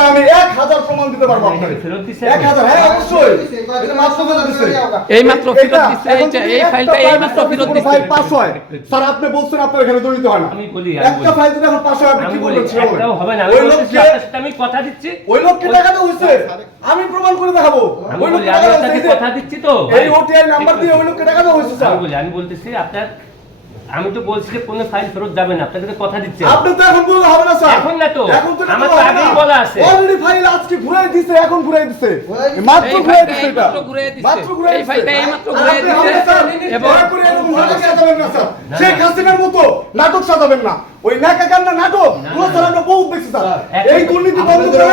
আমি প্রমাণ দিতে পারব আপনাকে। ফেরত দিছে এক হাজার হ্যাঁ অবশ্যই। এটা মাত্র ফেরত দিচ্ছে। এই মাত্র ফেরত এটা, এইটা- এই ফাইলটা এই মাত্র ফেরত কোনো ফাইল পাস হয়, স্যার আপনি বলছেন আপনার এখানে জড়িত হয় না। আমি বলি, একটা ফাইল যদি এখন পাস হয় আপনি কি বলবেন একটাও হবে না। ওই লোককে- আমি কথা দিচ্ছি। ওই লোককে টাকা দেওয়া হয়েছে। আমি প্রমাণ করে দেখাবো। ওই লোককে টাকা কথা দিচ্ছি তো। এই ওটিআই নাম্বার দিয়ে ওই লোককে টাকা দেওয়া হয়েছে স্যার। আমি বলি আমি বলতেছি আপনার আমি তো বলছি যে কোনো ফাইল ফেরত যাবে না আপনাকে তো কথা দিচ্ছি আপনি তো এখন বললে হবে না স্যার। এখন না তো। এখন তো আমার তো আগেই বলা আছে। অলরেডি ফাইল আজকে ঘুরাই দিছে এখন ঘুরাই দিছে। মাত্র ঘুরাই দিছে এটা। মাত্র ঘুরাই দিছে। মাত্র ঘুরাই এই ফাইলটা এই মাত্র ঘুরাই দিছে। এবং- করে এরকম নাটক সাজাবেন না স্যার। শেখ হাসিনার মতো নাটক সাজাবেন না। ওই নাকা কান্না নাটক? গুলো স্যার আমরা বহুত দেখছি স্যার। এই দুর্নীতি বন্ধ করেন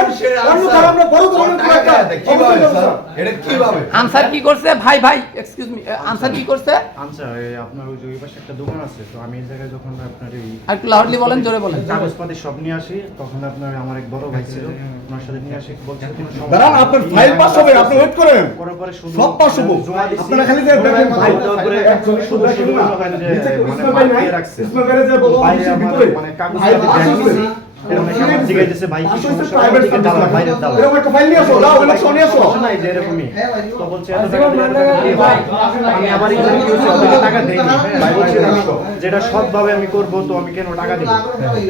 অন্যথায় আমরা বড় ধরনের একটা কীভাবে স্যার। এটা কীভাবে? আনসার কি করছে? ভাই ভাই এক্সকিউজ মি আনসার কি করছে? আচ্ছা এই আপনার ওই যে ওই পাশে একটা দোকান আছে তো আমি এই জায়গায় যখন আপনার এই আর একটু লাউডলি বলেন জোরে বলেন। কাগজপাতি সব নিয়ে আসি তখন আপনার আমার এক বড় ভাই ছিল ওনার সাথে নিয়ে আসি বলছে কোনো সমস্যা দাঁড়ান আপনার ফাইল পাস হবে আপনি ওয়েট করেন। পরে পরে শুধু সব পাস হব। আপনারা খালি যে দেখেন ভাই দেওয়ার পরে একজনের শুধু শুধু না মনে মানে ইসমাইল ভাই নাই মাটিয়ে রাখছে। ইসমাইল মানে ভাই কি যে এরকমই। হ্যাঁ ভাই, তো বলছে এত হয়। যেটা সৎভাবে আমি করব তো আমি কেন টাকা দিব?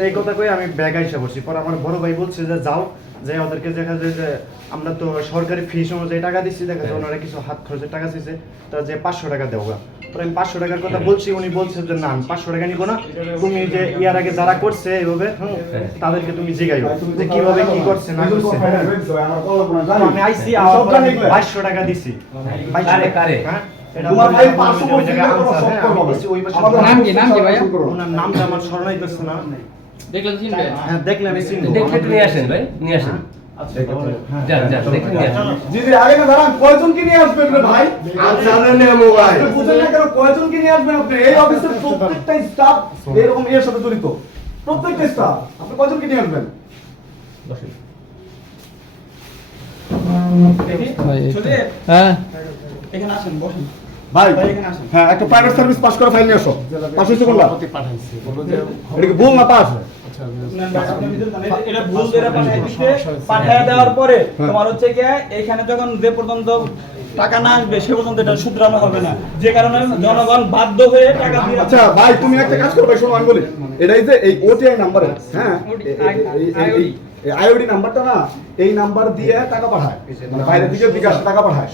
এই কথা কই আমি ব্যাগ আইসা বসছি পরে আমার বড় ভাই বলছে যে যাও যে ওদেরকে দেখা যায় যে আমরা তো সরকারি ফিস অনুযায়ী টাকা দিচ্ছি দেখা যায় ওনারা কিছু হাত খরচের টাকা দিচ্ছে তা যে পাঁচশো টাকা দেবো পরে আমি পাঁচশো টাকার কথা বলছি উনি বলছে যে না আমি পাঁচশো টাকা নিবো না। তুমি যে ইয়ার আগে যারা করছে এইভাবে হুম, তাদেরকে তুমি জিগাইও যে কীভাবে কি করছে না করছে। আমি আমার বাইশশো টাকা দিছি। কারে, কারে? হ্যাঁ? তোমার ভাই পাঁচশো হ্যাঁ, নাম কি, নাম কি ভাইয়া? ওনার নামটা আমার স্মরণই করছে না। দেখলেন চিনবেন? হ্যাঁ নিয়ে আসেন ভাই নিয়ে আসেন। হ্যাঁ, যান যান দেখে নিয়ে আসেন। ভাই? নিয়ে মোবাইল। আপনি বুঝেন না কেন কয়জনকে নিয়ে আসবেন আপনি? এই অফিসের এরকম এর সাথে জড়িত। প্রত্যেকটা স্টাফ আপনি কয়জনকে নিয়ে আসবেন? হ্যাঁ। এখানে আসেন বসেন। ভাই ভাই, এখানে আসেন। হ্যাঁ একটা প্রাইভেট সার্ভিস পাস করা ফাইল নিয়ে আসো। পাস হয়েছে কোনটা এটা কি ভুল না পাস? নেন ভাই, আপনি ভিতরে যান। এটা- এটা ভুল করে পাঠায় দেওয়ার পরে তোমার হচ্ছে গিয়ে এখানে যখন যে পর্যন্ত টাকা না আসবে সে পর্যন্ত এটা শুধরানো হবে না। যে কারণে জনগণ বাধ্য হয়ে টাকা দিয়ে আচ্ছা ভাই তুমি একটা কাজ করো ভাই শোনো আমি বলি। এটাই যে এই ওটিআই নাম্বার হ্যাঁ? এই আইওডি নাম্বারটা না এই নাম্বার দিয়ে টাকা পাঠায়। মানে বাইরে থেকে বিকাশ টাকা পাঠায়।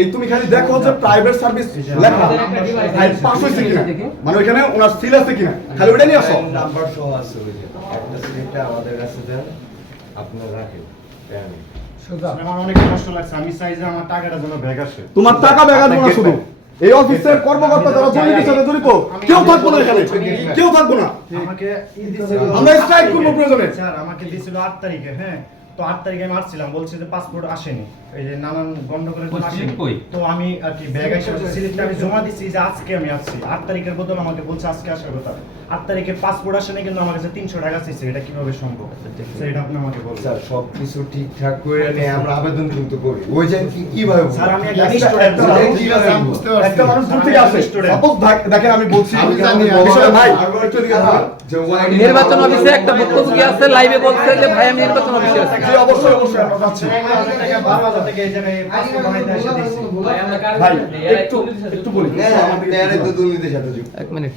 এই তুমি খালি দেখো যে প্রাইভেট সার্ভিস লেখা। ফাইল পাস হয়েছে কিনা? মানে ওইখানে ওনার সিল আছে কিনা? খালি ওইটা নিয়ে আসো। নাম্বার সহ আছে ওই যে। একটা সিলিপটা আমাদের কাছে দেন আপনারা রাখেন। দেন। আমার অনেক কষ্ট লাগছে। আমি চাই যে আমার টাকাটা যেন ব্যাগ আসে। তোমার টাকা ব্যাগা দেবো না শুধু। এই অফিসের কর্মকর্তা যারা দুর্নীতির সাথে জড়িত কেউ থাকব না এখানে। কেউ থাকব না। আমাকে আমরা স্ট্রাইক করব প্রয়োজনে। স্যার আমাকে দিয়েছিল আট তারিখে হ্যাঁ। তো আট তারিখে আমি আসছিলাম বলছে যে পাসপোর্ট আসেনি। এই যে নানান গন্ডগোলের জন্য আসেনি। তো আমি আর কি ব্যাগ এসে স্লিপটা আমি জমা দিচ্ছি যে আজকে আমি আসছি। আট তারিখের বদল আমাকে বলছে আজকে আসার কথা। আট তারিখে পাসপোর্ট আসেনি কিন্তু আমার কাছে তিনশো টাকা চাইছে এটা কীভাবে সম্ভব? স্যার এটা আপনি আমাকে বলছেন স্যার সব কিছু ঠিকঠাক করে নিয়ে আমরা আবেদন কিন্তু করি। ওই যে কি কীভাবে স্যার আমি একজন একটা- স্টুডেন্ট একটা মানুষ ঠিক আছে, আমি বুঝতে পারছি। একটা মানুষ দূর থেকে আসে. সাপোজ দেখেন আমি বলছি আমি জানি, বিষয়টা ভাই। আমার- একটু এদিকে আসবেন? যে ওয়াইড নির্বাচন অফিসে একটা ভুক্তভোগী আছে? লাইভে বলছে যে ভাই আমি নির্বাচন অফিসে আছি। জি অবশ্যই অবশ্যই আমরা যাচ্ছি ভাই একটু একটু বলি। সাথে এক মিনিট।